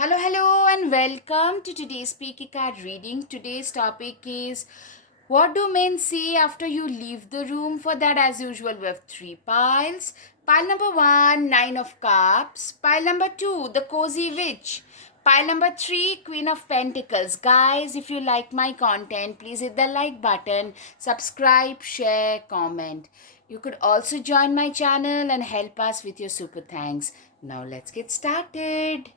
Hello, and welcome to today's Speaky Card reading. Today's topic is what do men say after you leave the room? For that, as usual, we have three piles. Pile number one, Nine of Cups. Pile number two, the Cozy Witch. Pile number three, Queen of Pentacles. Guys, if you like my content, please hit the like button, subscribe, share, comment. You could also join my channel and help us with your super thanks. Now, let's get started.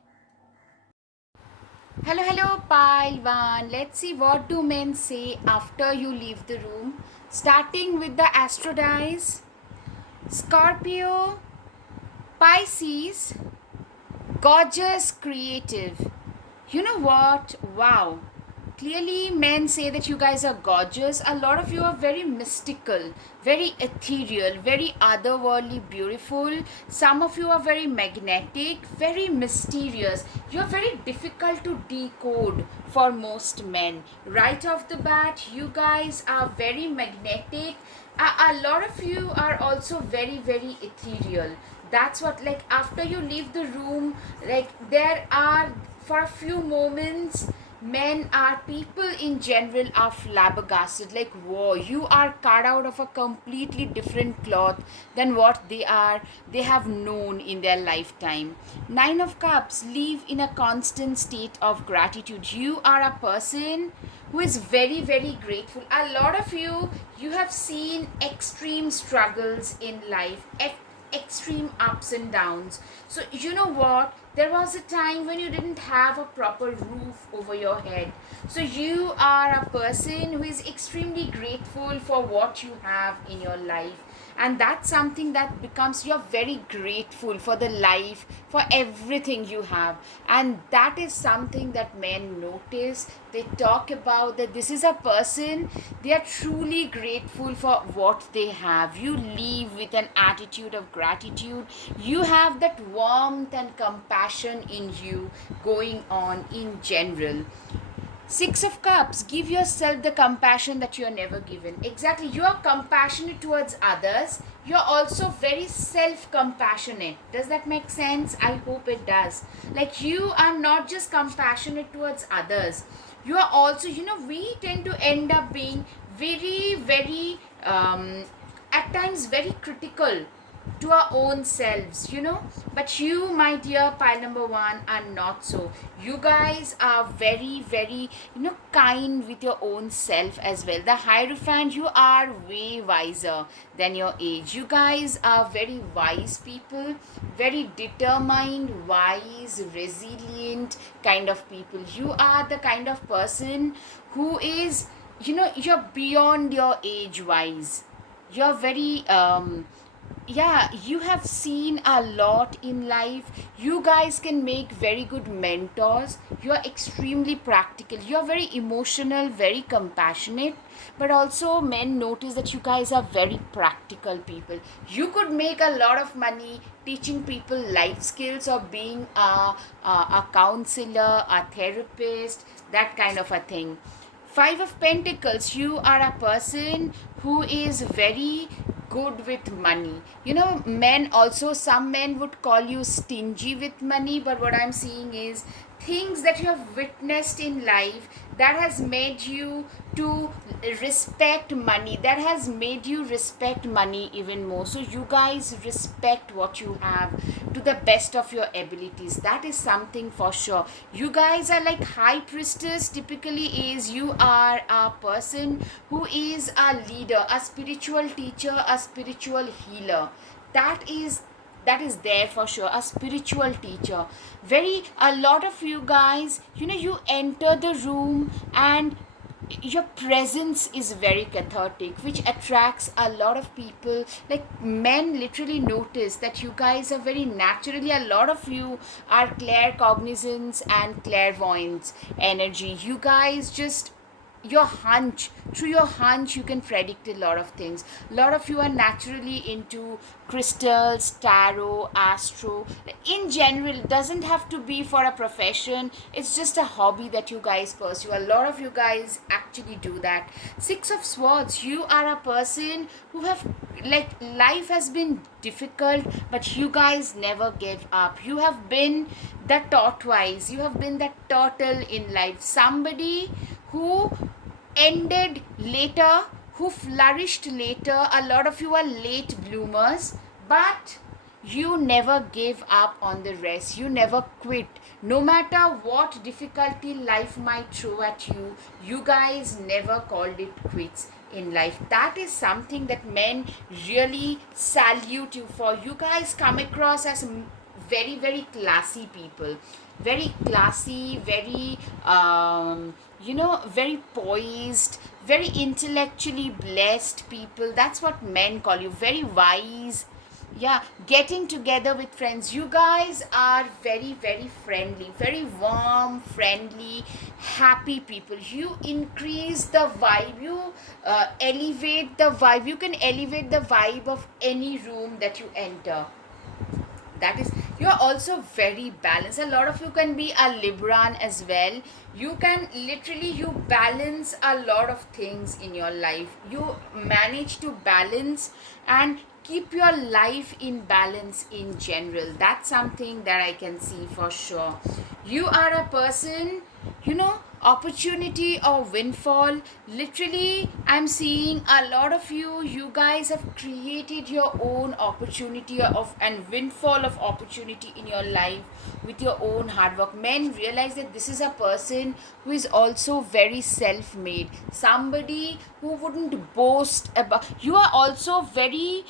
Hello, pile one. Let's see what do men say after you leave the room. Starting with the Astro dice, Scorpio, Pisces, gorgeous, creative. You know what? Wow. Clearly, men say that you guys are gorgeous. A lot of you are very mystical, very ethereal, very otherworldly, beautiful. Some of you are very magnetic, very mysterious. You're very difficult to decode for most men. Right off the bat, you guys are very magnetic. A lot of you are also very ethereal. That's what, like, after you leave the room, like, there are, for a few moments, men are, people in general are flabbergasted, like, whoa, you are cut out of a completely different cloth than what they have known in their lifetime. Nine of Cups, live in a constant state of gratitude. You are a person who is very grateful. A lot of you have seen extreme struggles in life, extreme ups and downs. So you know what, there was a time when you didn't have a proper roof over your head. So you are a person who is extremely grateful for what you have in your life, and that's something that becomes, you're very grateful for the life, for everything you have. And that is something that men notice. They talk about that this is a person, they are truly grateful for what they have. You leave with an attitude of gratitude. You have that warmth and compassion in you going on in general. Six of Cups, give yourself the compassion that you are never given. Exactly, you are compassionate towards others. You're also very self-compassionate. Does that make sense? I hope it does. Like, you are not just compassionate towards others. You are also, we tend to end up being very, at times very critical to our own selves. But you, my dear pile number one, are not so. You guys are very kind with your own self as well. The Hierophant, you are way wiser than your age. You guys are very wise people, very determined, wise, resilient kind of people. You are the kind of person who is, you're beyond your age wise. You're very yeah, you have seen a lot in life. You guys can make very good mentors. You are extremely practical. You are very emotional, very compassionate, but also men notice that you guys are very practical people. You could make a lot of money teaching people life skills, or being a counselor, a therapist, that kind of a thing. Five of Pentacles, you are a person who is very good with money. Men also, some men would call you stingy with money, but what I'm seeing is things that you have witnessed in life that has made you to respect money, that has made you respect money even more. So you guys respect what you have to the best of your abilities. That is something for sure. You guys are like High Priestess typically is. You are a person who is a leader, a spiritual teacher, a spiritual healer. That is there for sure, a spiritual teacher. Very, a lot of you guys, you enter the room and your presence is very cathartic, which attracts a lot of people. Like, men literally notice that you guys are very naturally, a lot of you are claircognizance and clairvoyance energy. You guys just your hunch, through your hunch you can predict a lot of things. A lot of you are naturally into crystals, tarot, astro. In general, it doesn't have to be for a profession, it's just a hobby that you guys pursue. A lot of you guys actually do that. Six of Swords, you are a person who have, like, life has been difficult, but you guys never gave up. You have been the tortoise, you have been the turtle in life, somebody who ended later, who flourished later. A lot of you are late bloomers, but you never gave up on the race. You never quit. No matter what difficulty life might throw at you, you guys never called it quits in life. That is something that men really salute you for. You guys come across as very, very classy people. Very classy, very very poised, very intellectually blessed people. That's what men call you. Very wise. Yeah, getting together with friends. You guys are very, very friendly, very warm, friendly, happy people. You increase the vibe, you elevate the vibe. You can elevate the vibe of any room that you enter. That is, you're also very balanced. A lot of you can be a Libran as well. You can literally, you balance a lot of things in your life. You manage to balance and keep your life in balance in general. That's something that I can see for sure. You are a person, opportunity or windfall. Literally, I'm seeing a lot of you guys have created your own opportunity of and windfall of opportunity in your life with your own hard work. Men realize that this is a person who is also very self-made, somebody who wouldn't boast about. You are also very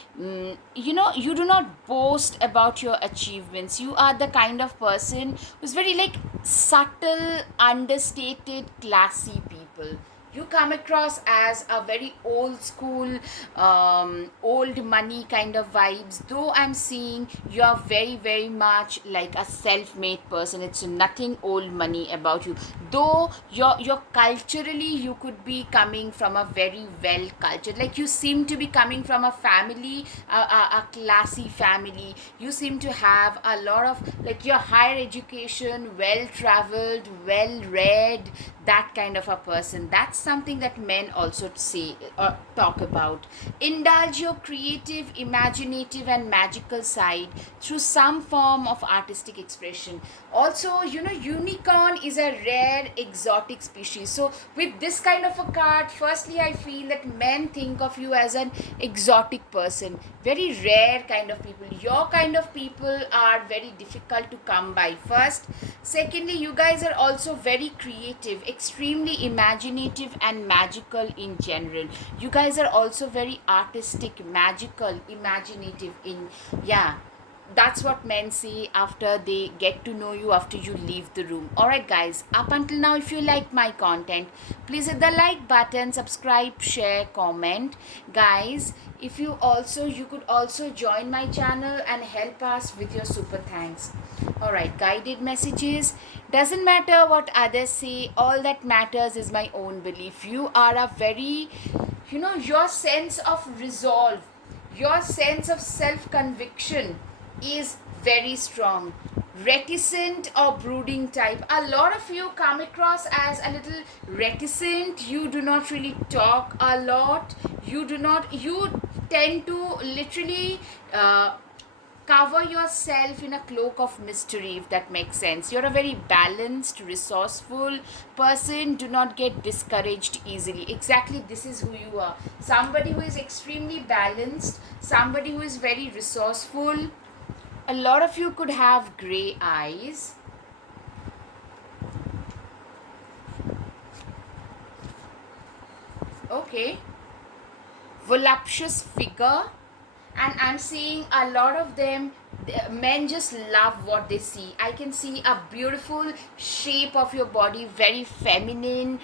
you do not boast about your achievements. You are the kind of person who's very, like, subtle, understated, classy people. You come across as a very old school, old money kind of vibes. Though I'm seeing you are very, very much like a self-made person. It's nothing old money about you. Though you're culturally, you could be coming from a very well cultured, like, you seem to be coming from a family, a classy family. You seem to have a lot of, like, your higher education, well traveled, well read, that kind of a person. That's something that men also say or talk about. Indulge your creative, imaginative, and magical side through some form of artistic expression. Also, unicorn is a rare exotic species. So with this kind of a card, firstly, I feel that men think of you as an exotic person, very rare kind of people. Your kind of people are very difficult to come by, first. Secondly, you guys are also very creative, extremely imaginative, and magical in general. You guys are also very artistic, magical, imaginative in, yeah, that's what men say after they get to know you, after you leave the room. Alright guys, up until now, if you like my content, please hit the like button, subscribe, share, comment. Guys, if you could also join my channel and help us with your super thanks. Alright, guided messages. Doesn't matter what others say, all that matters is my own belief. You are a very, your sense of resolve, your sense of self-conviction is very strong. Reticent or brooding type. A lot of you come across as a little reticent. You do not really talk a lot. You tend to literally cover yourself in a cloak of mystery, if that makes sense. You're a very balanced, resourceful person. Do not get discouraged easily. Exactly, this is who you are. Somebody who is extremely balanced, somebody who is very resourceful. A lot of you could have gray eyes. Okay. Voluptuous figure. And I'm seeing a lot of them, men just love what they see. I can see a beautiful shape of your body, very feminine,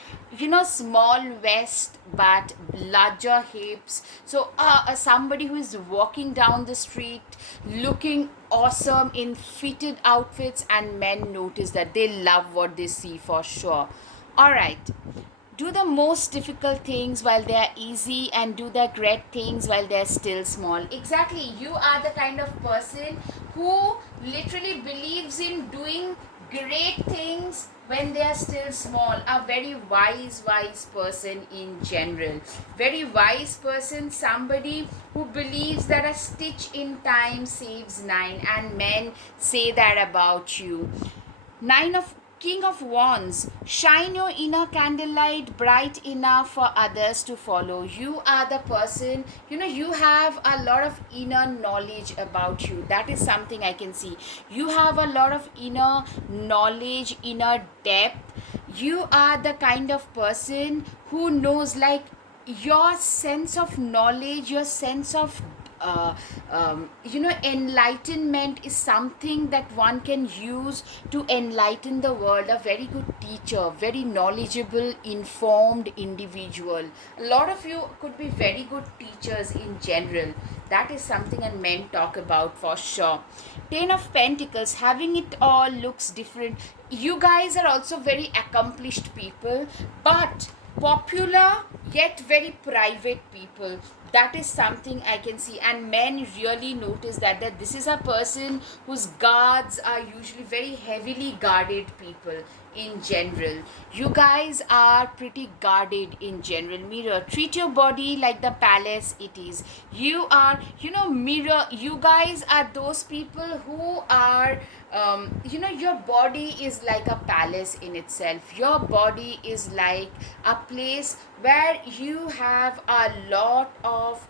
small waist but larger hips. So somebody who is walking down the street looking awesome in fitted outfits, and men notice that. They love what they see for sure. All right, do the most difficult things while they are easy, and do the great things while they're still small. Exactly, you are the kind of person who literally believes in doing great things when they are still small. A very wise person in general. Very wise person, somebody who believes that a stitch in time saves nine, and men say that about you. Nine of King of Wands, shine your inner candlelight bright enough for others to follow. You are the person, you have a lot of inner knowledge about you. That is something I can see. You have a lot of inner knowledge, inner depth. You are the kind of person who knows, like, your sense of knowledge, your sense of enlightenment is something that one can use to enlighten the world. A very good teacher, very knowledgeable, informed individual. A lot of you could be very good teachers in general. That is something and men talk about for sure. Ten of Pentacles, having it all looks different. You guys are also very accomplished people, but popular yet very private people. That is something I can see, and men really notice that this is a person whose guards are usually very heavily guarded people in general. You guys are pretty guarded in general. Mirror, treat your body like the palace it is. You are, mirror, you guys are those people who are, your body is like a palace in itself. Your body is like a place where you have a lot of,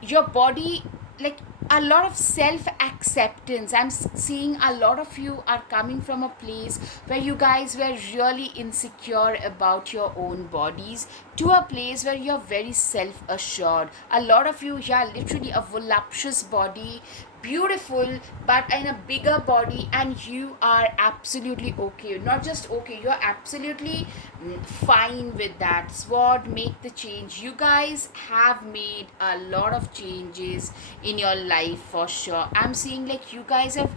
your body, like, a lot of self acceptance. I'm seeing a lot of you are coming from a place where you guys were really insecure about your own bodies, to a place where you're very self assured. A lot of you, yeah, literally a voluptuous body, beautiful, but in a bigger body, and you are absolutely okay. Not just okay, you're absolutely fine with that. Sword, make the change. You guys have made a lot of changes in your life for sure. I'm seeing like you guys have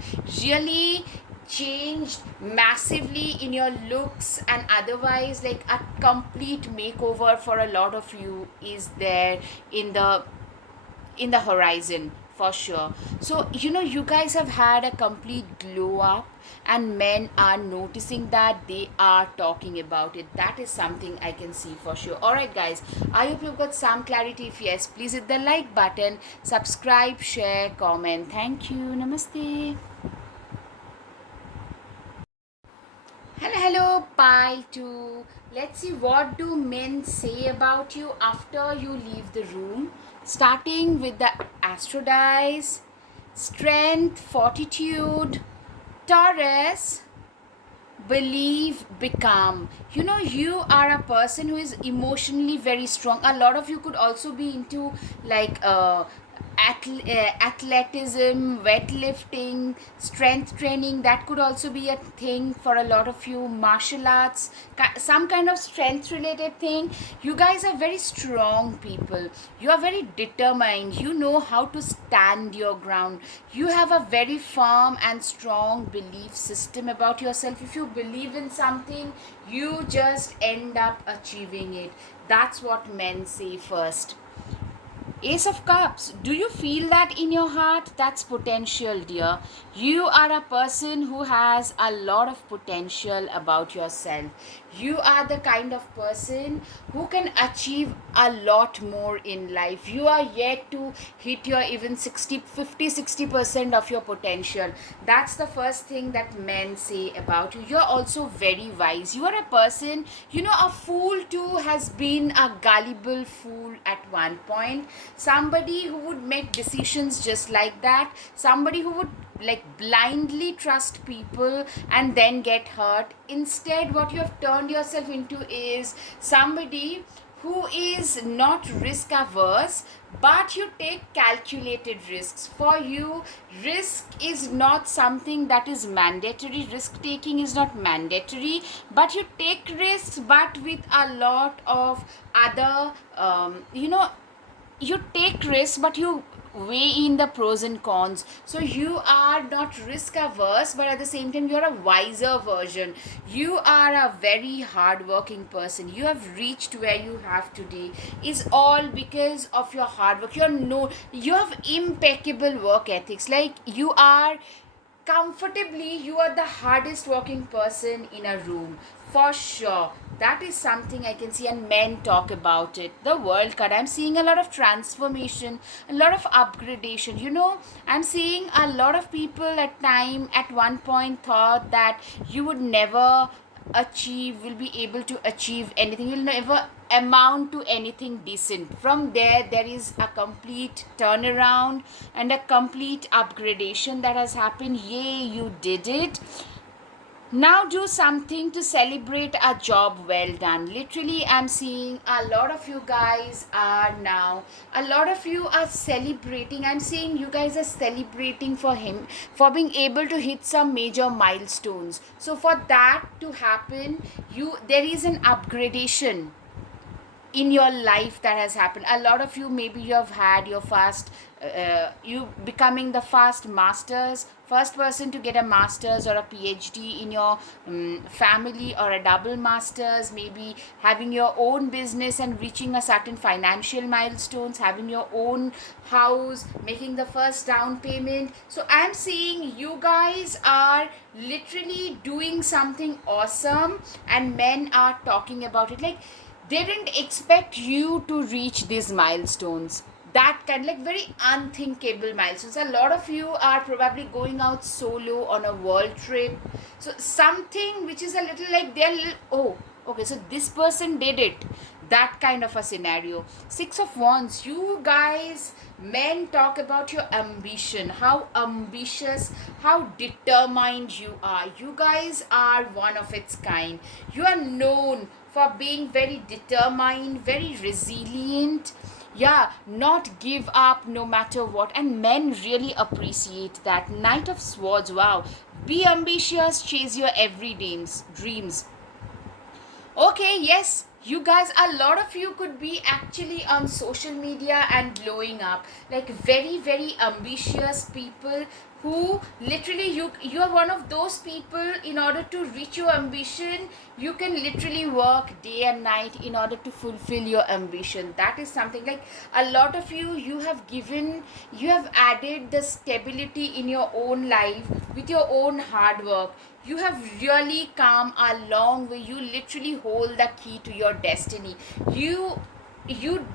really changed massively in your looks, and otherwise, like, a complete makeover for a lot of you is there in the horizon for sure. So you guys have had a complete glow up, and men are noticing that, they are talking about it. That is something I can see for sure. All right guys, I hope you've got some clarity. If yes, please hit the like button, subscribe, share, comment. Thank you. Namaste. Hello, pile 2. Let's see, what do men say about you after you leave the room. Starting with the Astro dice. Strength, fortitude, Taurus, believe, become. You are a person who is emotionally very strong. A lot of you could also be into, like, athleticism, weightlifting, strength training. That could also be a thing for a lot of you. Martial arts, some kind of strength related thing. You guys are very strong people. You are very determined. You know how to stand your ground. You have a very firm and strong belief system about yourself. If you believe in something, you just end up achieving it. That's what men say first. Ace of Cups, do you feel that in your heart? That's potential, dear. You are a person who has a lot of potential about yourself. You are the kind of person who can achieve a lot more in life. You are yet to hit your even 60% of your potential. That's the first thing that men say about you. You're also very wise. You are a person, a fool too has been a gullible fool at one point. Somebody who would make decisions just like that. Somebody who would, like, blindly trust people and then get hurt. Instead, what you have turned yourself into is somebody who is not risk averse, but you take calculated risks. For you, risk is not something that is mandatory. Risk taking is not mandatory, but you take risks, but with a lot of other, you take risks, but you weigh in the pros and cons. So you are not risk averse, but at the same time you're a wiser version. You are a very hardworking person. You have reached where you have today is all because of your hard work. You have impeccable work ethics. Like you are comfortably, you are the hardest working person in a room for sure. That is something I can see, and men talk about it. The world cut, I'm seeing a lot of transformation, a lot of upgradation. I'm seeing a lot of people at one point thought that you would never will be able to achieve anything, you'll never amount to anything decent. From there is a complete turnaround and a complete upgradation that has happened. Yay, you did it. Now do something to celebrate a job well done. Literally, I'm seeing a lot of you guys are now, a lot of you are celebrating. I'm seeing you guys are celebrating for him, for being able to hit some major milestones. So for that to happen, there is an upgradation in your life that has happened. A lot of you, maybe you have had your you becoming the first person to get a masters or a PhD in your family, or a double masters, maybe having your own business and reaching a certain financial milestones, having your own house, making the first down payment. So I'm seeing you guys are literally doing something awesome, and men are talking about it. Like, they didn't expect you to reach these milestones, that kind, like very unthinkable milestones. A lot of you are probably going out solo on a world trip, so something which is a little like oh, okay, so this person did it, that kind of a scenario. Six of Wands, you guys, men talk about your ambition, how ambitious, how determined you are. You guys are one of its kind. You are known for being very determined, very resilient, not give up no matter what, and men really appreciate that. Knight of Swords, wow, be ambitious, chase your dreams. Okay, yes, you guys, a lot of you could be actually on social media and blowing up, like very, very ambitious people who literally, you are one of those people. In order to reach your ambition, you can literally work day and night in order to fulfill your ambition. That is something, like a lot of you have added the stability in your own life with your own hard work. You have really come a long way. You literally hold the key to your destiny. You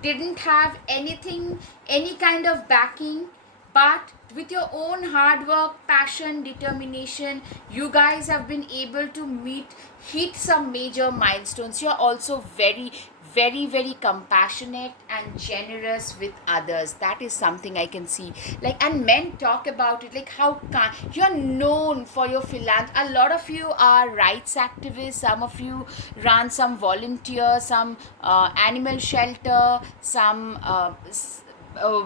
didn't have anything, any kind of backing, but with your own hard work, passion, determination, you guys have been able to hit some major milestones. You're also very, very, very compassionate and generous with others. That is something I can see. Like, and men talk about it, like how you're known for your philanthropy. A lot of you are rights activists. Some of you run some volunteer, some animal shelter, some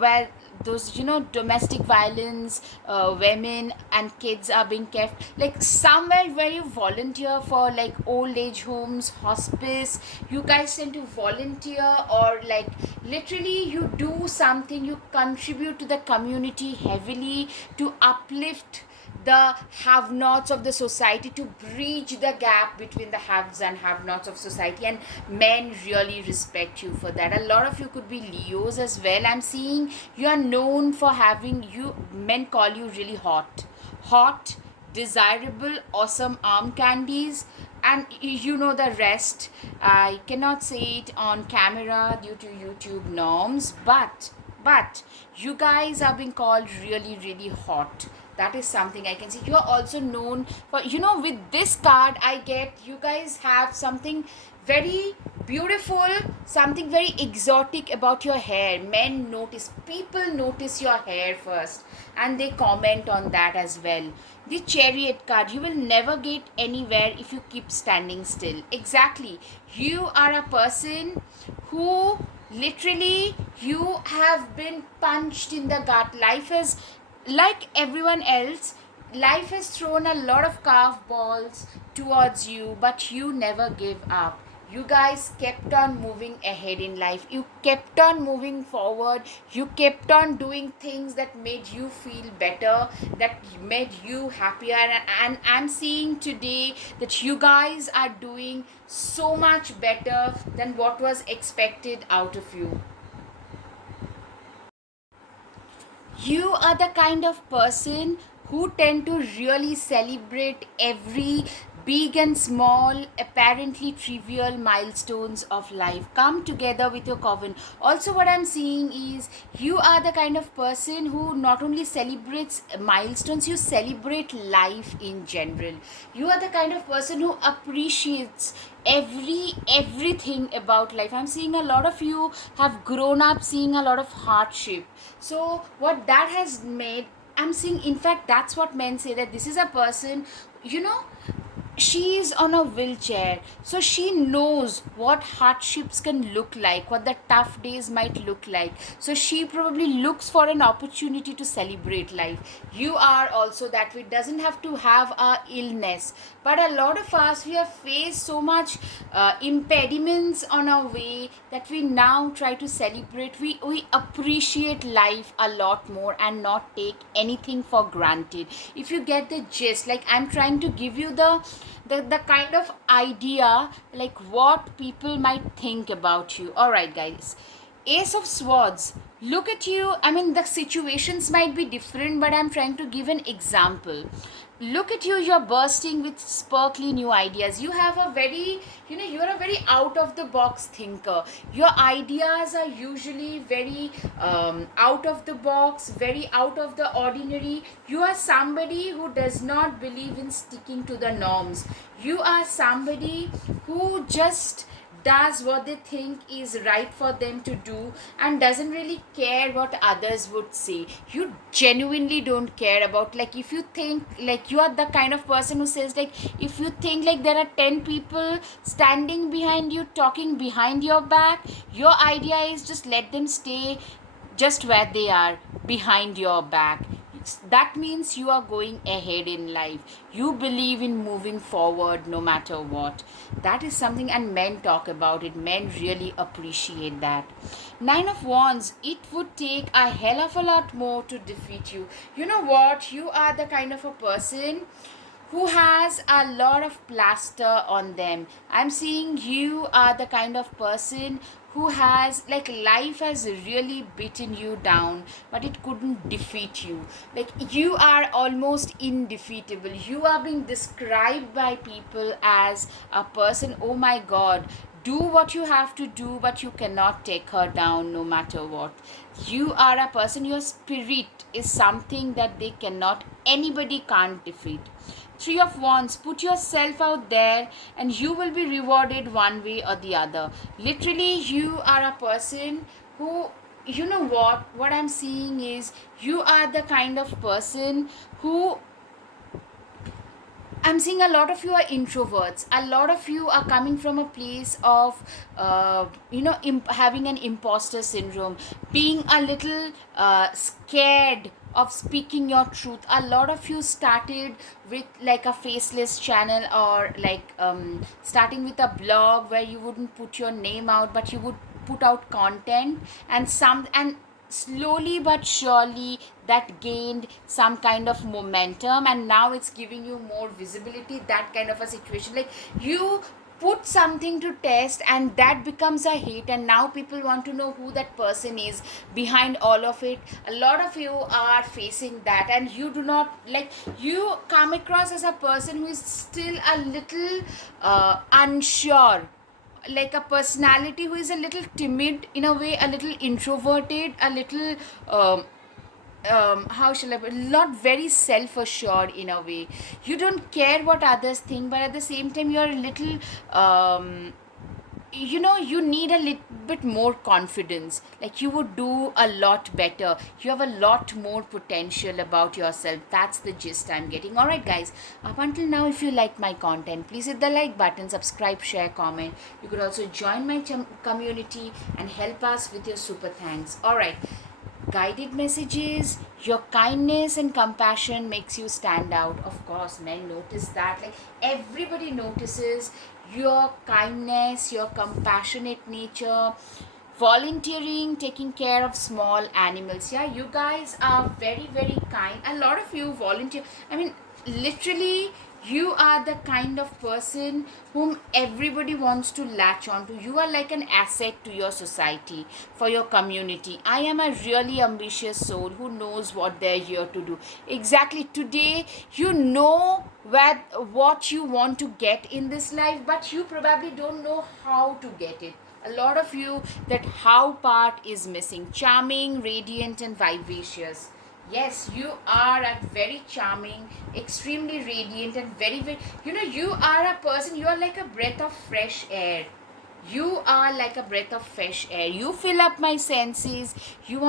where those domestic violence, women and kids are being kept, like somewhere where you volunteer for, like old age homes, hospice. You guys tend to volunteer, or like literally you do something, you contribute to the community heavily to uplift the have-nots of the society, to bridge the gap between the haves and have-nots of society, and men really respect you for that. A lot of you could be Leos as well. I'm seeing you are known for men call you really hot, desirable, awesome arm candies, and you know the rest. I cannot say it on camera due to YouTube norms, but you guys are being called really, really hot. That is something I can see. You are also known for, with this card I get, you guys have something very beautiful, something very exotic about your hair. People notice your hair first, and they comment on that as well. The Chariot card, you will never get anywhere if you keep standing still. Exactly. You are a person who literally, you have been punched in the gut. Life is like everyone else. Life has thrown a lot of curveballs towards you, but you never give up. You guys kept on moving ahead in life. You kept on moving forward. You kept on doing things that made you feel better, that made you happier. And I'm seeing today that you guys are doing so much better than what was expected out of you. You are the kind of person who tend to really celebrate every big and small, apparently trivial milestones of life. Come together with your coven. Also, what I'm seeing is you are the kind of person who not only celebrates milestones, you celebrate life in general. You are the kind of person who appreciates everything about life. I'm seeing a lot of you have grown up seeing a lot of hardship. So what that has made, I'm seeing, in fact, that's what men say, that this is a person, you know, she is on a wheelchair, so she knows what hardships can look like, what the tough days might look like. So she probably looks for an opportunity to celebrate life. You are also that way. It doesn't have to have a illness, but a lot of us, we have faced so much impediments on our way that we now try to celebrate. We appreciate life a lot more and not take anything for granted. If you get the gist, like I'm trying to give you the kind of idea, like what people might think about you. All right, guys. Ace of Swords. Look at you. I mean, the situations might be different, but I'm trying to give an example. Look at you. You're bursting with sparkly new ideas. You have a very, you're a very out of the box thinker. Your ideas are usually very out of the box, very out of the ordinary. You are somebody who does not believe in sticking to the norms. You are somebody who just does what they think is right for them to do and doesn't really care what others would say. You genuinely don't care about, like, if you think, like, you are the kind of person who says, like, if you think like there are 10 people standing behind you talking behind your back, your idea is just let them stay just where they are, behind your back. That means you are going ahead in life. You believe in moving forward no matter what. That is something, and men talk about it. Men really appreciate that. Nine of Wands, it would take a hell of a lot more to defeat you. You know what? You are the kind of a person who has a lot of plaster on them. I'm seeing you are the kind of person who has, like, life has really beaten you down, but it couldn't defeat you. Like, you are almost indefeatable. You are being described by people as a person, oh my god, do what you have to do, but you cannot take her down no matter what. You are a person, your spirit is something that they cannot, anybody can't defeat. Three of Wands, put yourself out there and you will be rewarded one way or the other. Literally, you are a person who, you know what I'm seeing is you are the kind of person who, I'm seeing a lot of you are introverts. A lot of you are coming from a place of, having an imposter syndrome, being a little scared of speaking your truth. A lot of you started with like a faceless channel, or like starting with a blog where you wouldn't put your name out, but you would put out content, and slowly but surely that gained some kind of momentum, and now it's giving you more visibility. That kind of a situation, like, you put something to test and that becomes a hit, and now people want to know who that person is behind all of it. A lot of you are facing that, and you do not, like, you come across as a person who is still a little unsure, like a personality who is a little timid in a way, a little introverted, a little how shall I put, not very self-assured in a way. You don't care what others think, but at the same time you're a little you need a little bit more confidence, like you would do a lot better. You have a lot more potential about yourself. That's the gist I'm getting. All right, guys, up until now, if you like my content, please hit the like button, subscribe, share, comment. You could also join my community and help us with your super thanks. All right, guided messages, your kindness and compassion makes you stand out. Of course, men notice that. Like everybody notices your kindness, your compassionate nature, volunteering, taking care of small animals. Yeah, you guys are very, very kind. A lot of you volunteer. I mean, literally, you are the kind of person whom everybody wants to latch on to. You are like an asset to your society, for your community. I am a really ambitious soul who knows what they're here to do. Exactly, today you know what you want to get in this life, but you probably don't know how to get it. A lot of you, that how part is missing. Charming, radiant and vivacious. Yes, you are a very charming, extremely radiant and very, very, you are a person, you are like a breath of fresh air. You are like a breath of fresh air. You fill up my senses. You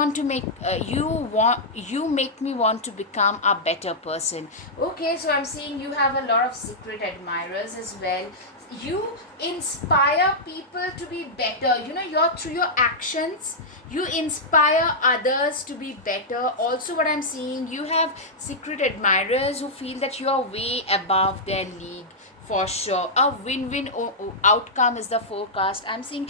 make me want to become a better person. Okay, so I'm seeing you have a lot of secret admirers as well. You inspire people to be better. Through your actions, you inspire others to be better. Also, what I'm seeing, you have secret admirers who feel that you are way above their league. For sure, a win-win outcome is the forecast. I'm seeing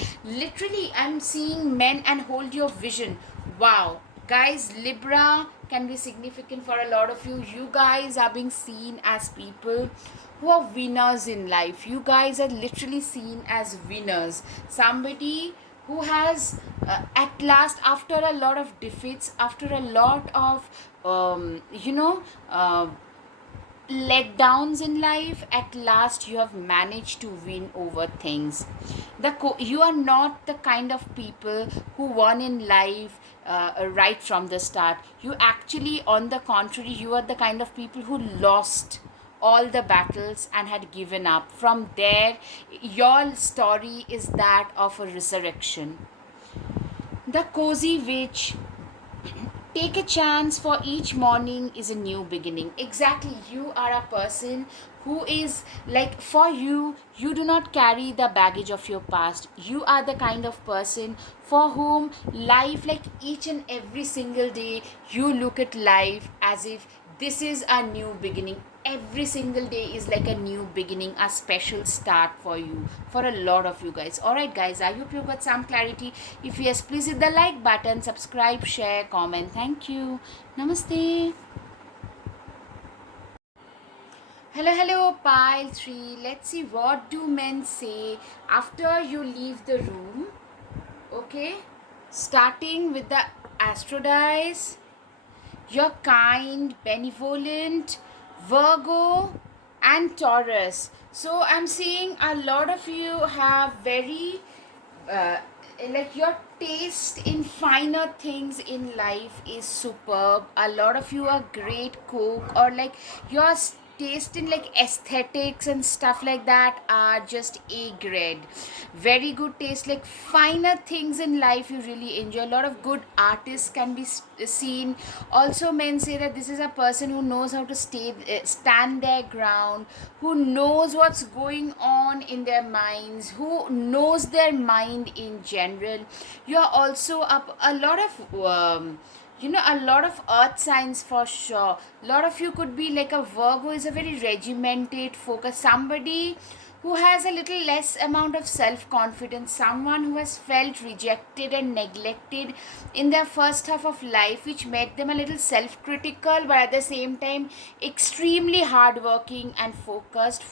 men and hold your vision. Wow, guys, Libra can be significant for a lot of you. You guys are being seen as people who are winners in life. You guys are literally seen as winners. Somebody who has at last, after a lot of defeats, after a lot of letdowns in life, at last you have managed to win over things. You are not the kind of people who won in life right from the start. You actually, on the contrary, you are the kind of people who lost all the battles and had given up. From there, your story is that of a resurrection. The cozy witch. Take a chance, for each morning is a new beginning. Exactly, you are a person who is like, for you, you do not carry the baggage of your past. You are the kind of person for whom life, like each and every single day, you look at life as if this is a new beginning. Every single day is like a new beginning, a special start for you, for a lot of you guys. Alright guys, I hope you got some clarity. If yes, please hit the like button, subscribe, share, comment. Thank you. Namaste. Hello, pile 3. Let's see, what do men say after you leave the room. Okay, starting with the astro dice. You're kind, benevolent, Virgo and Taurus. So I'm seeing a lot of you have very like, your taste in finer things in life is superb. A lot of you are great cook, or like your taste in like aesthetics and stuff like that are just A grade. Very good taste, like finer things in life you really enjoy. A lot of good artists can be seen. Also, men say that this is a person who knows how to stand their ground, who knows what's going on in their minds, who knows their mind in general. You're also up a lot of a lot of earth signs for sure. A lot of you could be like a Virgo, is a very regimented focus, somebody who has a little less amount of self-confidence, someone who has felt rejected and neglected in their first half of life, which made them a little self-critical, but at the same time extremely hardworking and focused.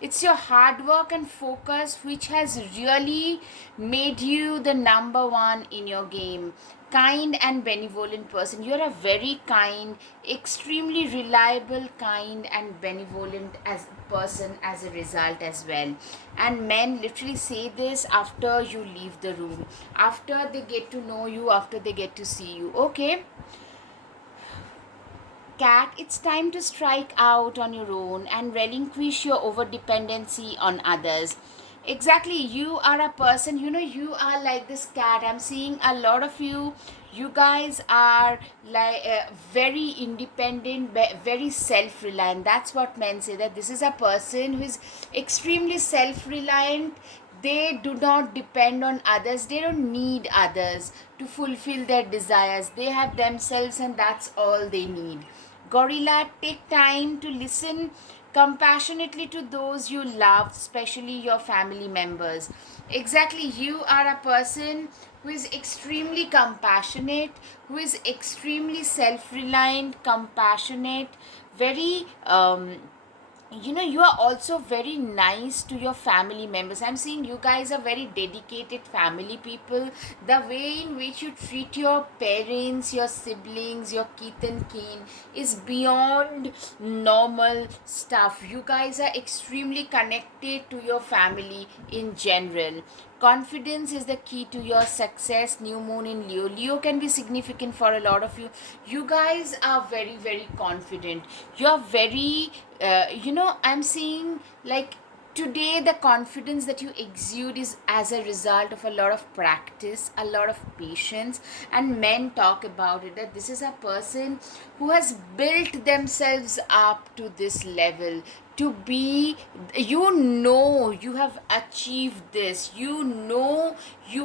It's your hard work and focus which has really made you the number one in your game. Kind and benevolent person. You're a very kind, extremely reliable, kind and benevolent as person as a result as well. And men literally say this after you leave the room, after they get to know you, after they get to see you. Okay, Cat, it's time to strike out on your own and relinquish your over dependency on others. Exactly, you are a person, you are like this cat. I'm seeing a lot of you. You guys are like very independent, very self-reliant. That's what men say, that this is a person who is extremely self-reliant. They do not depend on others. They don't need others to fulfill their desires. They have themselves, and that's all they need. Gorilla, take time to listen compassionately to those you love, especially your family members. Exactly, you are a person who is extremely compassionate, who is extremely self reliant, compassionate, very you are also very nice to your family members. I'm seeing you guys are very dedicated family people. The way in which you treat your parents, your siblings, your kith and kin is beyond normal stuff. You guys are extremely connected to your family in general. Confidence is the key to your success. New moon in Leo. Leo can be significant for a lot of you. You guys are very, very confident. You're very, I'm seeing like today the confidence that you exude is as a result of a lot of practice, a lot of patience, and men talk about it that this is a person who has built themselves up to this level to be, you have achieved this, you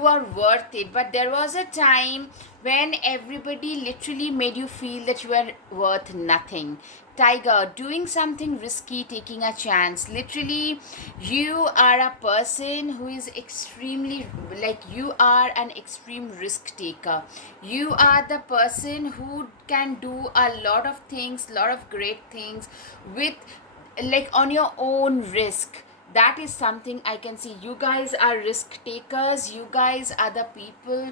are worth it. But there was a time when everybody literally made you feel that you are worth nothing. Tiger, doing something risky, taking a chance. Literally, you are a person who is extremely, like, you are an extreme risk taker. You are the person who can do a lot of things, lot of great things with, like, on your own risk. That is something I can see. You guys are risk takers. You guys are the people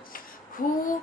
who,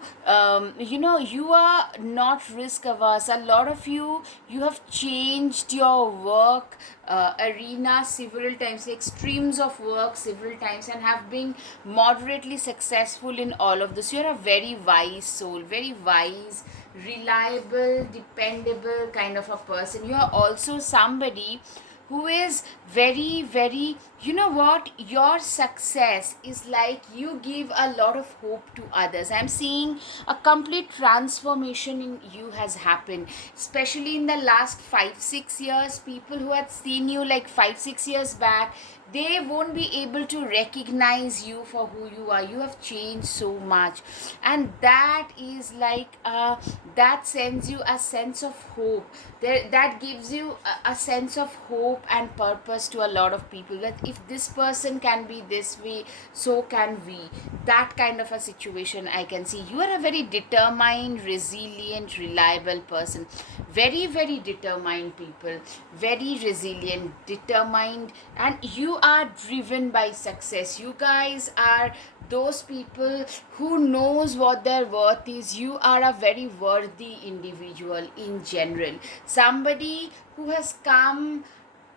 you are not risk averse. A lot of you have changed your work arena several times, like streams of work several times, and have been moderately successful in all of this. You're a very wise soul, very wise, reliable, dependable kind of a person. You are also somebody who is very, very, you know what, your success is like you give a lot of hope to others. I'm seeing a complete transformation in you has happened, especially in the last 5-6 years. People who had seen you like 5-6 years back, they won't be able to recognize you for who you are. You have changed so much, and that is like that sends you a sense of hope. That gives you a sense of hope and purpose to a lot of people, that if this person can be this way, so can we. That kind of a situation I can see. You are a very determined, resilient, reliable person. Very, very determined people, very resilient, determined, and you are driven by success. You guys are those people who knows what their worth is. You are a very worthy individual in general, somebody who has come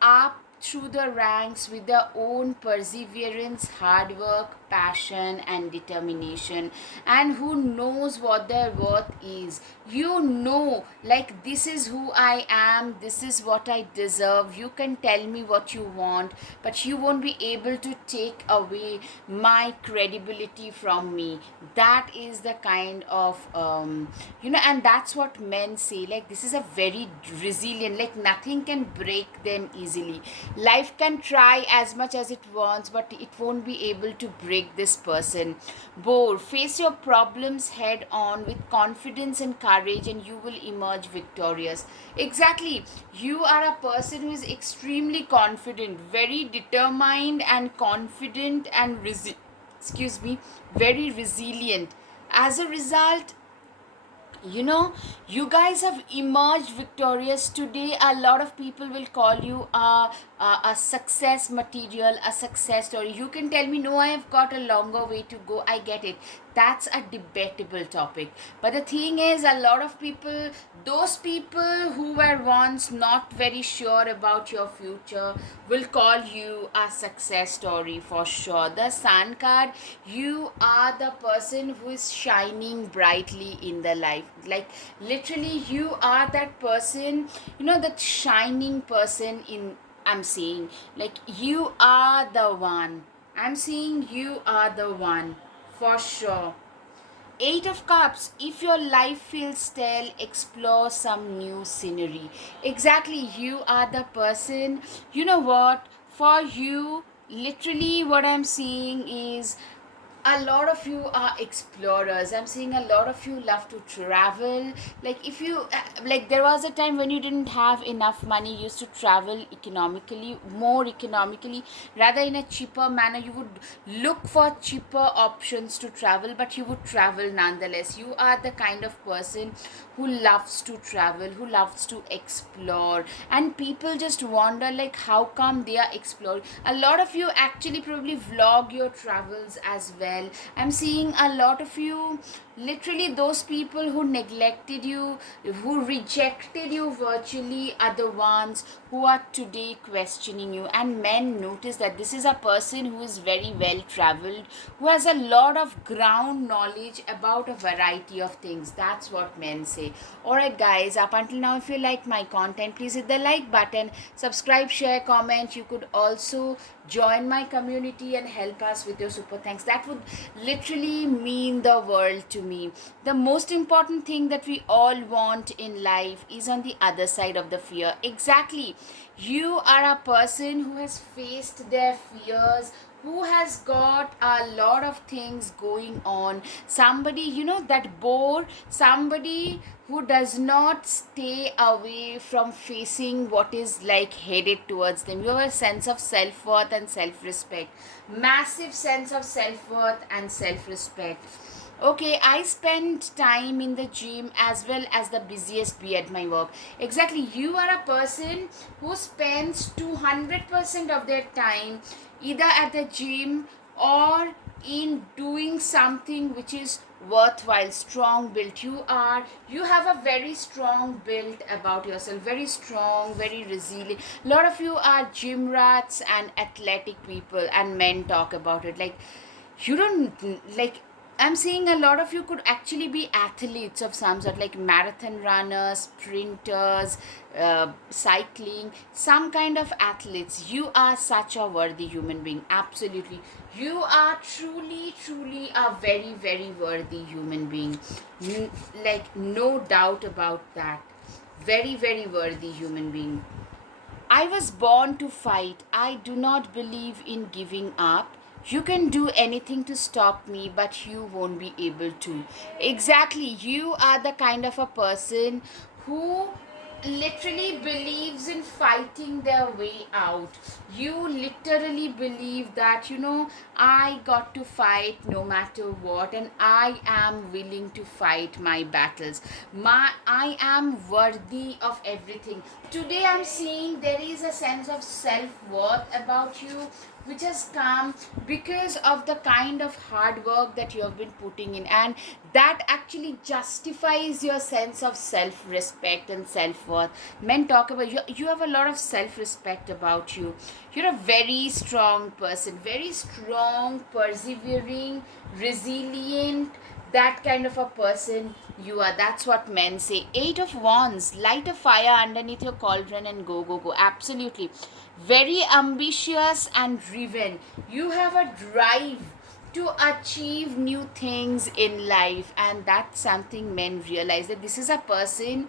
up through the ranks with their own perseverance, hard work, passion, and determination, and who knows what their worth is. Like, this is who I am, this is what I deserve. You can tell me what you want, but you won't be able to take away my credibility from me. That is the kind of, and that's what men say, like, this is a very resilient, like, nothing can break them easily. Life can try as much as it wants, but it won't be able to break this person. Boar, face your problems head on with confidence and courage, and you will emerge victorious. Exactly. You are a person who is extremely confident, very determined and confident, and very resilient. As a result, you guys have emerged victorious. Today a lot of people will call you a success material, a success story. You can tell me, no, I have got a longer way to go. I get it. That's a debatable topic. But the thing is, a lot of people, those people who were once not very sure about your future, will call you a success story for sure. The Sun card, you are the person who is shining brightly in the life. Like, literally, you are that person, that shining person in, I'm saying, like, you are the one. I'm saying you are the one for sure. Eight of Cups, if your life feels stale, explore some new scenery. Exactly, you are the person, you know what, for you, literally what I'm seeing is a lot of you are explorers. I'm seeing a lot of you love to travel. Like if you like, there was a time when you didn't have enough money, you used to travel economically, more economically, rather in a cheaper manner. You would look for cheaper options to travel, but you would travel nonetheless. You are the kind of person who loves to travel, who loves to explore, and people just wonder like how come they are exploring. A lot of you actually probably vlog your travels as well. I'm seeing a lot of you, literally those people who neglected you, who rejected you virtually, are the ones who are today questioning you. And men notice that this is a person who is very well traveled, who has a lot of ground knowledge about a variety of things. That's what men say. Alright guys, up until now, if you like my content, please hit the like button, subscribe, share, comment. You could also join my community and help us with your super thanks. That would literally mean the world to me. The most important thing that we all want in life is on the other side of the fear. Exactly. You are a person who has faced their fears, who has got a lot of things going on. Somebody, that bore, somebody who does not stay away from facing what is like headed towards them. You have a sense of self-worth and self-respect, massive sense of self-worth and self-respect. Okay, I spend time in the gym as well as the busiest bee at my work. Exactly, you are a person who spends 200% of their time either at the gym or in doing something which is worthwhile. Strong built you have a very strong build about yourself, very strong, very resilient. A lot of you are gym rats and athletic people, and men talk about it like you don't like. I'm seeing a lot of you could actually be athletes of some sort, like marathon runners, sprinters, cycling, some kind of athletes. You are such a worthy human being. Absolutely. You are truly, truly a very, very worthy human being. Like, no doubt about that. Very, very worthy human being. I was born to fight. I do not believe in giving up. You can do anything to stop me, but you won't be able to. Exactly. You are the kind of a person who literally believes in fighting their way out. You literally believe that, I got to fight no matter what, and I am willing to fight my battles. I am worthy of everything. Today I'm seeing there is a sense of self-worth about you, which has come because of the kind of hard work that you have been putting in, and that actually justifies your sense of self-respect and self-worth. Men talk about you have a lot of self-respect about you. You're a very strong person, very strong, persevering, resilient, that kind of a person you are. That's what men say. Eight of Wands, light a fire underneath your cauldron and go, go, go. Absolutely. Very ambitious and driven. You have a drive to achieve new things in life, and that's something men realize, that this is a person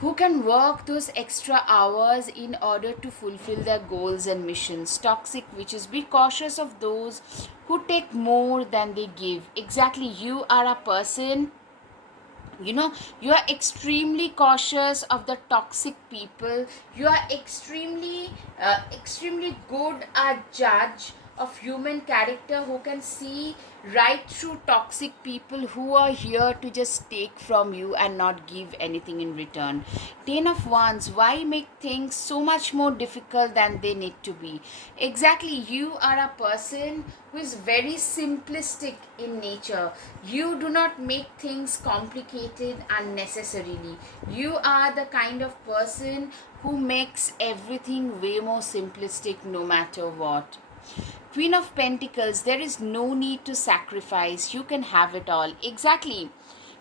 who can work those extra hours in order to fulfill their goals and missions. Toxic witches, be cautious of those who take more than they give. Exactly, you are a person, you are extremely cautious of the toxic people. You are extremely good a judge of human character, who can see right through toxic people who are here to just take from you and not give anything in return. Ten of Wands, why make things so much more difficult than they need to be? Exactly, you are a person who is very simplistic in nature. You do not make things complicated unnecessarily. You are the kind of person who makes everything way more simplistic no matter what. Queen of Pentacles, there is no need to sacrifice. You can have it all. Exactly.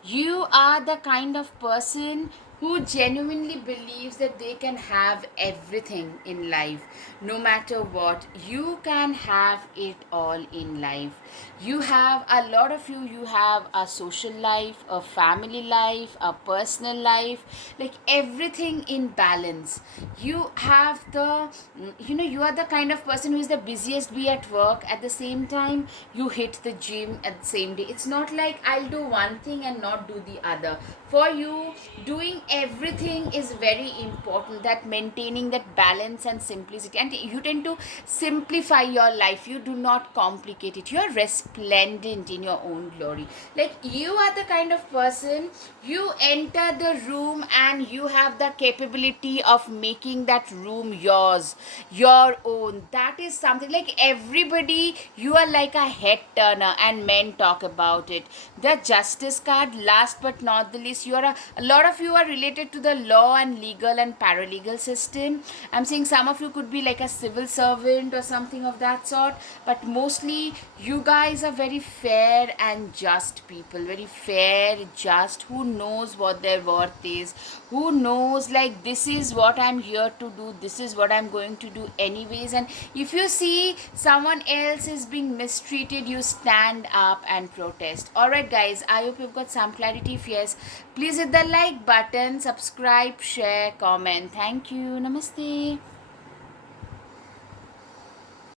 You are the kind of person who genuinely believes that they can have everything in life. No matter what, you can have it all in life. You have a lot of you have a social life, a family life, a personal life, like everything in balance. You have the, you are the kind of person who is the busiest bee at work. At the same time, you hit the gym at the same day. It's not like I'll do one thing and not do the other. For you, doing everything is very important, that maintaining that balance and simplicity, and you tend to simplify your life. You do not complicate it. You're resplendent in your own glory. Like, you are the kind of person, you enter the room and you have the capability of making that room yours, your own. That is something, like, everybody, you are like a head turner, and men talk about it. The justice card, last but not the least, you are a lot of you are related to the law and legal and paralegal system. I'm saying some of you could be like a civil servant or something of that sort, but mostly you guys are very fair and just people, very fair, just, who knows what their worth is, who knows, like, this is what I'm here to do, this is what I'm going to do anyways. And if you see someone else is being mistreated, you stand up and protest. Alright guys, I hope you've got some clarity. If yes, please hit the like button, subscribe, share, comment. Thank you. Namaste.